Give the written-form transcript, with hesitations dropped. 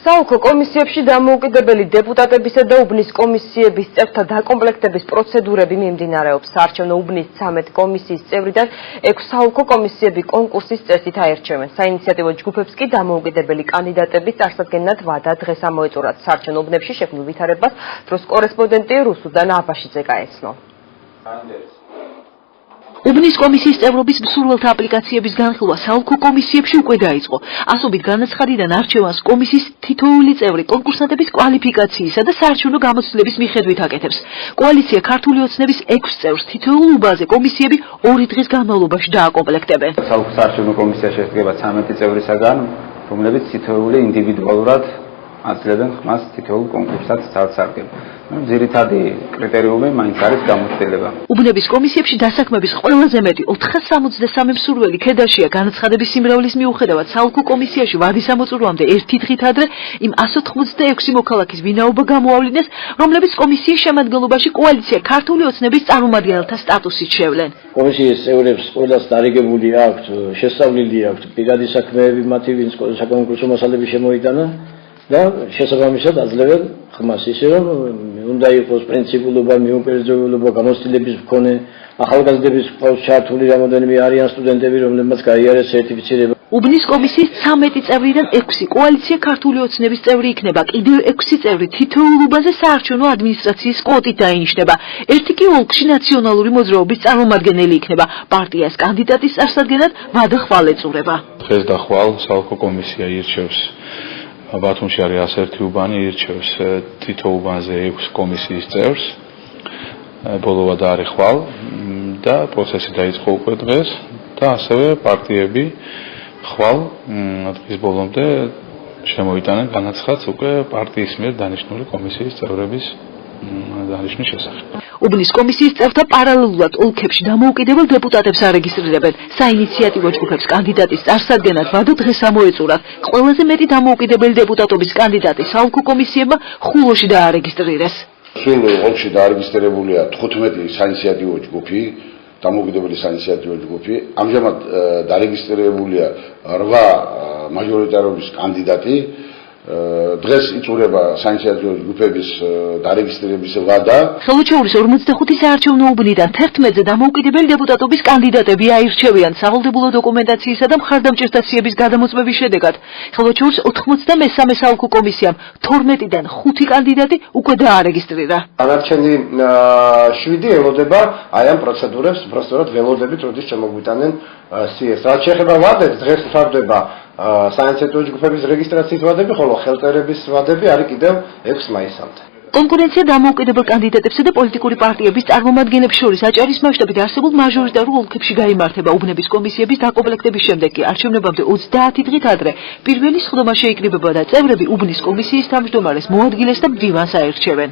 საოლქო კომისიებში დამოუკიდებელი დეპუტატებისა და უბნის კომისიების წევრთა დაკომპლექტების პროცედურები მიმდინარეობს. საარჩევნო უბნის 13 კომისიის წევრიდან 6 საოლქო კომისიები კონკურსის წესით აირჩევენ. საინიციატივო ჯგუფებს კი დამოუკიდებელი კანდიდატების წარსადგენად ვადა დღეს ამოეწურათ. საარჩევნო უბნებში შექმნილ ვითარებას დროს კორესპონდენტი რუსუდან აბაშიძე გაეცნო. უბნის კომისიის წევრობის მსურველთა აპლიკაციების განხილვა საოლქო კომისიებში უკვე დაიწყო. ასობით განაცხადიდან არჩევანს კომისიის თითოეული წევრი კონკურსანტების კვალიფიკაციისა და საარჩევნო გამოცდილების მიხედვით აკეთებს. კოალიცია ქართული ოცნების 6 წევრს თითოეულ უბანზე კომისიები 2 დღის განმავლობაში დააკომპლექტებენ. საოლქო საარჩევნო კომისია შედგება 13 წევრისაგან, რომლებიც თითოეული ინდივიდუალურად აძლევენ ხმას თითოეულ კონკურსად წარსარგებლ. ძირითადი კრიტერიუმი მაინც არის გამოცდილება. უბნების კომისიებში დასაქმების ყველაზე მეტი 463 მსურველი ქედაშია. განაცხადების სიმრავლის მიუხედავად საოლქო კომისიაში ვადის ამოწურვამდე ერთი დღით ადრე იმ 186 მოქალაქის ვინაობა გამოავლინეს, რომლებიც კომისიის შემადგენლობაში კოალიცია ქართული ოცნების წარმომადგენელთა სტატუსით შევლენ. კომისიის წევრებს ყველას დარიგებული აქვთ, შესწავლილი აქვთ პირადი საქმეები მათი, ვინც საკონკურსო მასალები შემოიტანა და შესაბამისად აძლევენ ხმას ისე რომ უნდა იყოს პრინციპულობა, მიუპირისპირდება გამოცდილების მქონე, ახალგაზრდების ყავს ჩართული რამოდენიმე არიან სტუდენტები, რომლებმაც გაიარეს სერტიფიცირება. უბნის კომისიის 13 წევრიდან 6 კოალიცია ქართული ოცნების წევრი იქნება. კიდევ 6 წევრი თითოეულ უბანზე საარჩევნო ადმინისტრაციის კვოტით დაინიშნება. ერთი კი ოლქში ნაციონალური მოძრაობის წარმომადგენელი იქნება. პარტიას კანდიდატის წარსადგენად ვადა ხვალ ეწურება. დღეს და ხვალ საოლქო კომისია ირჩევს. ბათუმში არის 101 უბანი, ირჩევს თითო უბანზე 6 კომისიის წევრს. ბოლოვა და არის ხვალ და პროცესი დაიწყო უკვე დღეს და ასევე პარტიები ხვალ დღის ბოლომდე შემოიტანენ განაცხადს უკვე პარტიის მიერ დანიშნული კომისიის წევრების დანიშნვის შესახებ. უბნის კომისიის წევრთა პარალელურად ოლქებში დამოუკიდებელ დეპუტატებს არეგისტრირებენ. საინიციატივო ჯგუფებს კანდიდატის წარსადგენად ვადა დღეს ამოეწურათ. ყველაზე მეტი დამოუკიდებელი დეპუტატობის კანდიდატი საოლქო კომისიებმა ხულოში დაარეგისტრირეს. სულ ოლქში დაარეგისტრირებულია 15 საინიციატივო ჯგუფი, დამოუკიდებელი საინიციატივო ჯგუფი. ამჟამად დაარეგისტრირებულია 8 მაჟორიტარობის კანდიდატი. დღეს იწურება საინიციატივო ჯგუფების დარეგისტრირების ვადა. ხელუჩეულის 45 საარჩევნო უბნიდან 11-ზე დამოუკიდებელი დეპუტატობის კანდიდატები აირჩევიან სავალდებულო დოკუმენტაციისა და მხარდამჭერთა გადამოწმების შედეგად. ხელუჩეულის 93 საოლქო კომისიამ 12-დან 5 კანდიდატი უკვე დაარეგისტრირა. დანარჩენი 7 ელოდება აი ამ პროცედურებს, უბრალოდ ველოდებით როდის შემოგვიტანენ CS. რაც შეეხება ვადებს, დღეს თარდება საინიციატივო ჯგუფების რეგისტრაციის ვადები, ხოლო ხელწერების ვადები არის კიდევ 6 მაისამდე. კონკურენცია დამოუკიდებელ კანდიდატებსა და პოლიტიკური პარტიების წარმომადგენლებს შორის აჭარის მასშტაბით არსებულ მაჟორიტარულ ოლქებში გაიმართება. უბნების კომისიების დაკომპლექტების შემდეგ კი არჩევნებამდე 30 დღით ადრე პირველი სხდომა შეიკრიბება და წევრები უბნის კომისიის თავმჯდომარეს, მოადგილეს და მდივანს აირჩევენ.